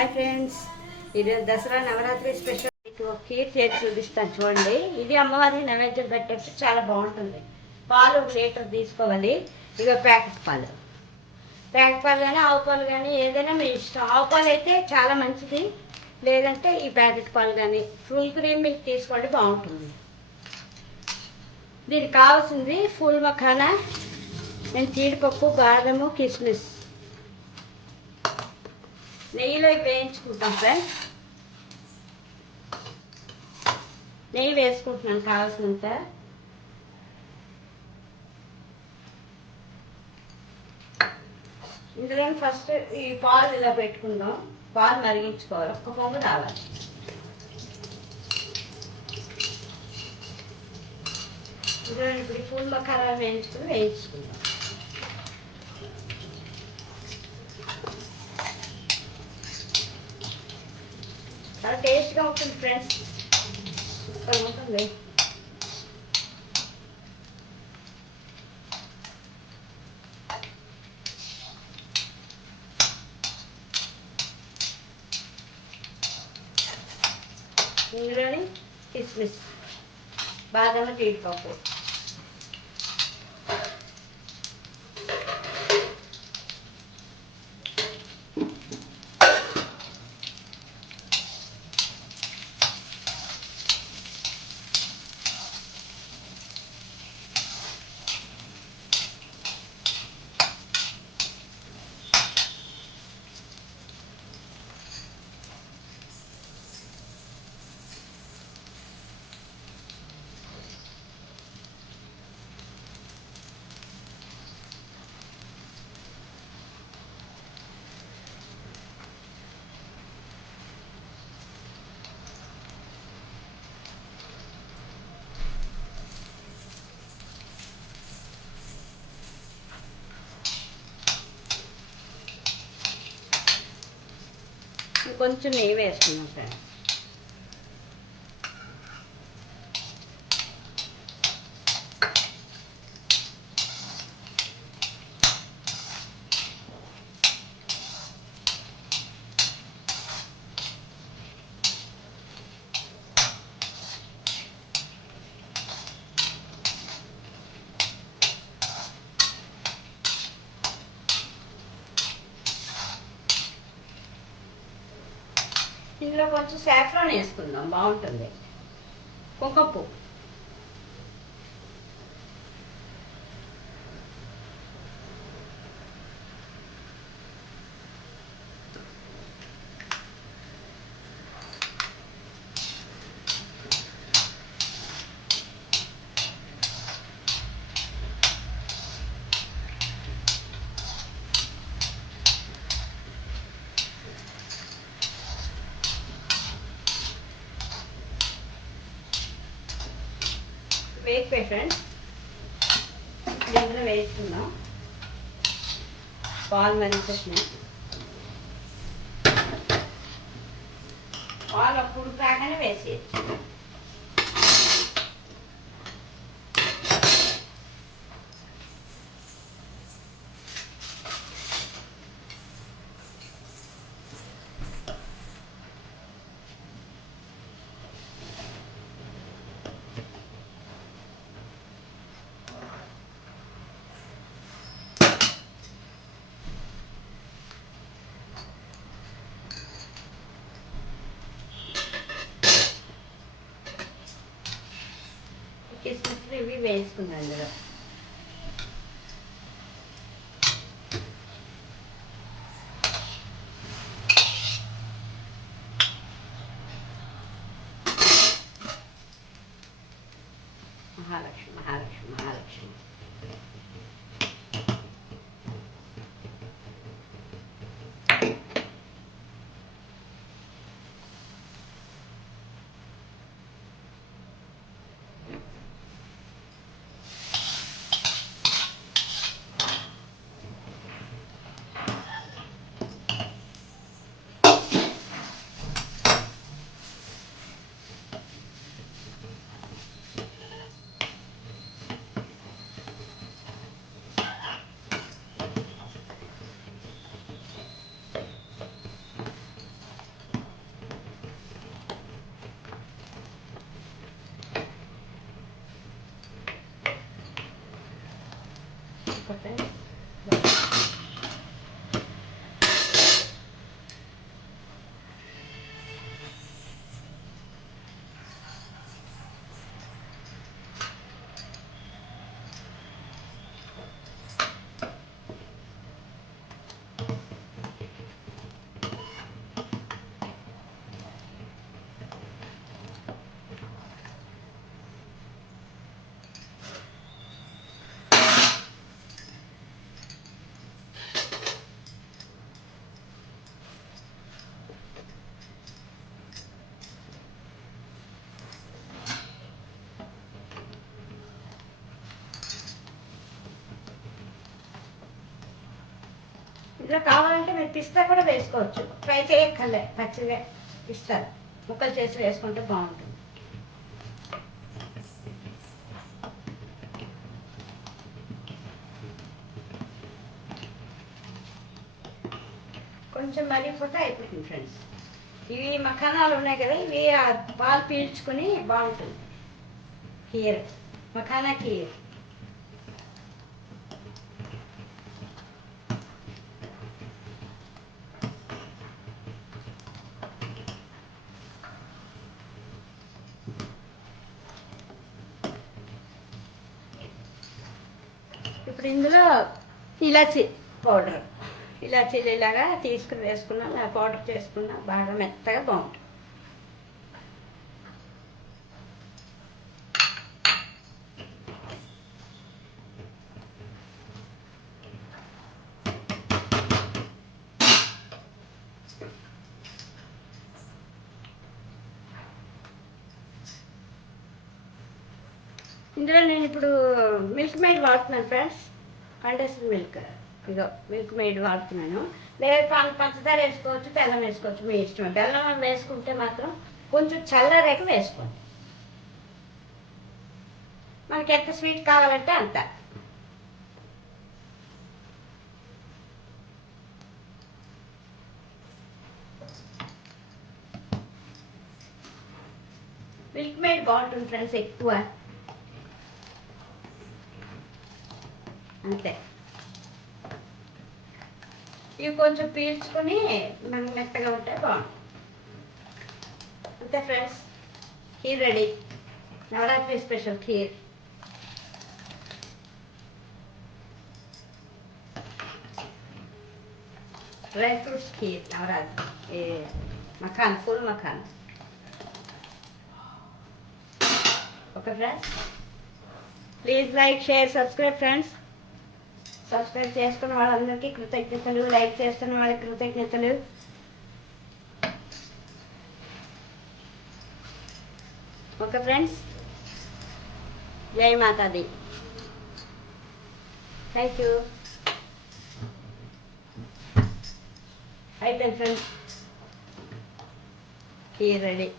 Hi friends, ఇది Dasara Navratri special kheer చేసి చూపిస్తాను చూడండి. ఇది అమ్మవారికి నైవేద్యం పెట్టేసి చాలా బాగుంటుంది. పాలు 1 లీటర్ తీసుకోవాలి. ఇక ప్యాకెట్ పాలు కానీ ఆవు పాలు కానీ ఏదైనా మీ ఇష్టం. ఆవు పాలు అయితే చాలా మంచిది, లేదంటే ఈ ప్యాకెట్ పాలు కానీ ఫుల్ క్రీమ్ మిల్క్ తీసుకోండి, బాగుంటుంది. దీనికి కావాల్సింది ఫుల్ మఖానా, నేను జీడిపప్పు, బాదము, కిస్మిస్ నెయ్యిలో వేయించుకుంటాం ఫ్రెండ్స్. నెయ్యి వేసుకుంటున్నాను కావాల్సినంత. ఇందులో ఫస్ట్ ఈ పాలు ఇలా పెట్టుకుందాం. పాలు మరిగించుకోవాలి, ఒక్క పొంగు రావాలి. ఇందులో ఇప్పుడు ఫుల్ మఖానా వేయించుకుందాం. చాలా టేస్ట్గా ఉంటుంది ఫ్రెండ్స్, సూపర్ ఉంటుంది. ఇందులోని కిస్మిస్, బాదం, జీడిపప్పు, కొంచెం నెయ్యి వేసుకున్నాం ఫ్రెండ్స్. ఇందులో కొంచెం సాఫ్రాన్ వేసుకుందాం, బాగుంటుంది. కుంకుమ పువ్వు, వేగిపోయి ఫ్రెండ్స్. ఇందులో వేసుకుందాం. పాలు మరిగిపోతున్నాయి. పాలు అప్పుడు కాగానే వేసేయచ్చు. కిస్మిస్ ఇవి వేసుకున్నాను ఇందులో. మహాలక్ష్మి మహాలక్ష్మి మహాలక్ష్మి. వేసుకోండి. ఇందులో కావాలంటే మీరు పిస్తా కూడా వేసుకోవచ్చు. ఫ్రై చేయక్కర్లే, పచ్చిగా పిస్తా ముక్కలు చేసి వేసుకుంటే బాగుంటుంది. కొంచెం మరిగిపోతే అయిపోతుంది ఫ్రెండ్స్. ఇవి మఖానాలు ఉన్నాయి కదా, ఇవి పాలు పీల్చుకొని బాగుంటుంది. కీర్, మఖానా కీర్. ఇప్పుడు ఇందులో ఇలాచి పౌడర్, ఇలాచీలు ఇలాగా తీసుకుని వేసుకున్నా, పౌడర్ చేసుకున్నా బాగా మెత్తగా బాగుంటుంది. ఇందులో నేను ఇప్పుడు మిల్క్ మేడ్ వాడుతున్నాను ఫ్రెండ్స్, కండెన్స్డ్ మిల్క్. ఇదో మిల్క్ మేడ్ వాడుతున్నాను. లేదా పంచదార వేసుకోవచ్చు, బెల్లం వేసుకోవచ్చు, మీ ఇష్టం. బెల్లం వేసుకుంటే మాత్రం కొంచెం చల్లరేక వేసుకోండి. మనకి ఎంత స్వీట్ కావాలంటే అంత. మిల్క్ మేడ్ బాగుంటుంది ఫ్రెండ్స్ ఎక్కువ. అంతే. ఇవి కొంచెం పీల్చుకొని మనకు మెత్తగా ఉంటే బాగుంటుంది. అంతే friends, kheer ready. Navratri special kheer. Dry fruits kheer Navratri, makhana, full makhana. Okay friends, please like, share, subscribe friends. Subscribe చేస్తున్న వాళ్ళందరికీ కృతజ్ఞతలు, లైక్ చేస్తున్న వాళ్ళకి కృతజ్ఞతలు. ఓకే ఫ్రెండ్స్, జై మాతాది. Thank you. అయిపోయింది ఫ్రెండ్స్, ఖీర్ రెడీ.